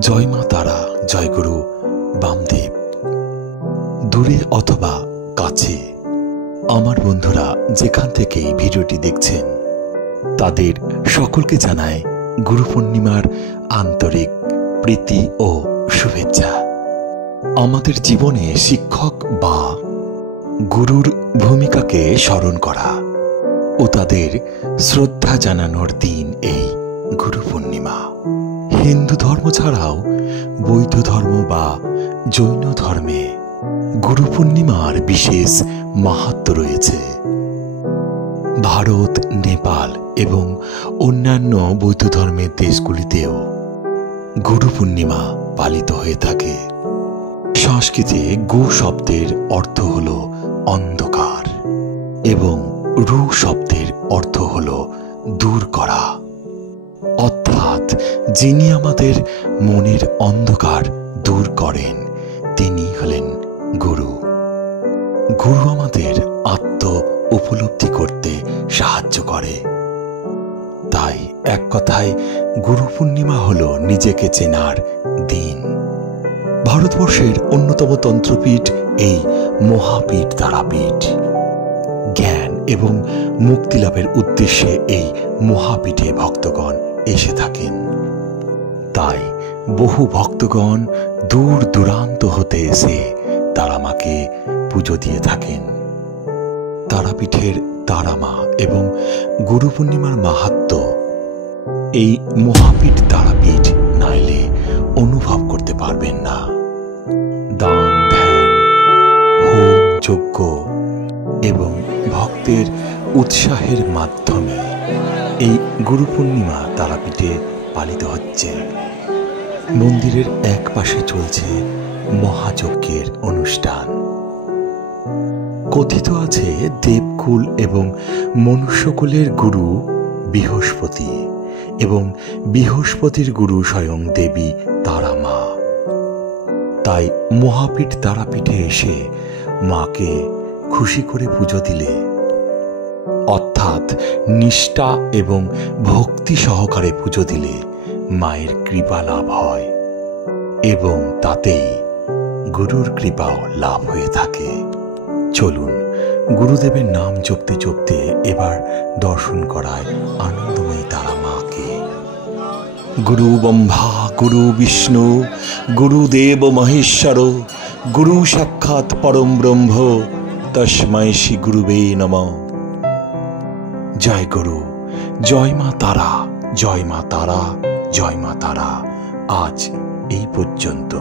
জয় মা তারা, জয় গুরু বামদেব। দূরে অথবা কাছে আমার বন্ধুরা যেখান থেকে ভিডিওটি দেখছেন তাদের সকলকে জানায় গুরু পূর্ণিমার আন্তরিক প্রীতি ও শুভেচ্ছা। আমাদের জীবনে শিক্ষক বা গুরুর ভূমিকাকে স্মরণ করা ও তাদের শ্রদ্ধা জানানোর দিন এই গুরু পূর্ণিমা। হিন্দু ধর্ম ছাড়াও বৌদ্ধ ধর্ম বা জৈন ধর্মে গুরু পূর্ণিমার বিশেষ মাহাত্ম্য রয়েছে। ভারত, নেপাল এবং অন্যান্য বৌদ্ধ ধর্মের দেশগুলিতেও গুরু পূর্ণিমা পালিত হয়ে থাকে। সংস্কৃতে গু শব্দের অর্থ হল অন্ধকার এবং রু শব্দের অর্থ হল দূর করা, অর্থাৎ যিনি আমাদের মনের অন্ধকার দূর করেন তিনি হলেন গুরু। গুরু আমাদের আত্ম উপলব্ধি করতে সাহায্য করে। তাই এক কথায় গুরু পূর্ণিমা হল নিজেকে চেনার দিন। ভারতবর্ষের অন্যতম তন্ত্রপীঠ এই মহাপীঠ তারাপীঠ। জ্ঞান এবং মুক্তি লাভের উদ্দেশ্যে এই মহাপীঠে ভক্তগণ এসে থাকেন। তাই বহু ভক্তগণ দূর দূরান্ত হতে এসে তারামাকে পুজো দিয়ে থাকেন। তারাপীঠের তারামা এবং গুরু পূর্ণিমার মাহাত্ম্য এই মহাপীঠ তারাপীঠ নাইলে অনুভব করতে পারবেন না। দান, ধ্যান, হোম, যজ্ঞ এবং ভক্তের উৎসাহের মাধ্যমে এই গুরু পূর্ণিমা তারাপীঠে পালিত হচ্ছে। মন্দিরের এক পাশে চলছে মহাযজ্ঞের অনুষ্ঠান। কথিত আছে দেবকুল এবং মনুষ্যকুলের গুরু বৃহস্পতি এবং বৃহস্পতির গুরু স্বয়ং দেবী তারা মা। তাই মহাপীঠ তারাপীঠে এসে মাকে খুশি করে পুজো দিলে, অর্থাৎ নিষ্ঠা এবং ভক্তি সহকারে পুজো দিলে মায়ের কৃপা লাভ হয় এবং তাতেই গুরুর কৃপাও লাভ হয়ে থাকে। চলুন গুরুদেবের নাম জপতে জপতে এবার দর্শন করায় আনন্দময়ী তারা মাকে। গুরু ব্রহ্মা, গুরু বিষ্ণু, গুরুদেব মহেশ্বর, গুরু সাক্ষাৎ পরম ব্রহ্ম, তস্मै শ্রী গুরুবে নমঃ। জয় গুরু, জয় মা তারা, জয় মা তারা, জয় মা তারা। আজ এই পর্যন্ত।